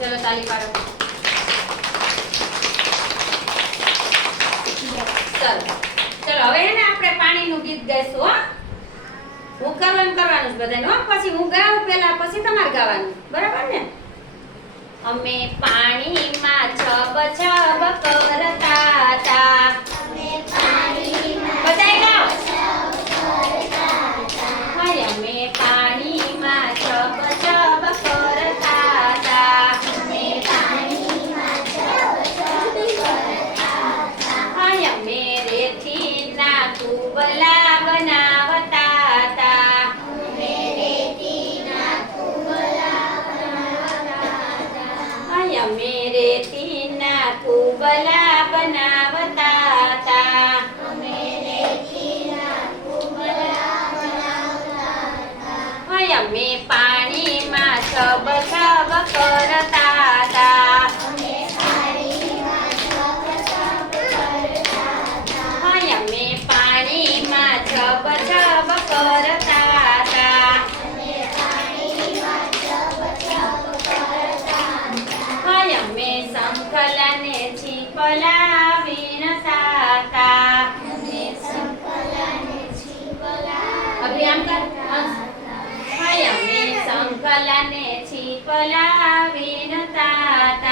ચલો તાલી પાડો. ચલો હવે હે ને આપણે પાણીનું ગીત ગાઈશું હો. હું કરવાનું જ બધાને હો. પછી હું ગાઉં પહેલા પછી તમારે ગાવાનું. બરાબર ને? અમે પાણીમાં છબ છબ કરતા હતા. બધાય ગાઓ. હાય અમે પાણીમાં છબ છબ કરતા હતા. હાય અમે રેતીના કુબલા બનાવતા હતા. હાય અમે રેતીના કુબલા બનાવતા હતા. હાય અમે પાણીમાં છબ છબ કરતા હતા. હાય અમે પાણીમાં છબ છબ કરતા હતા. હાય અમે શંખલાને છીપલા વીણતા હતા. હવે આમ કર. હાય અમે શંખલાને છીપલા વીણતા હતા.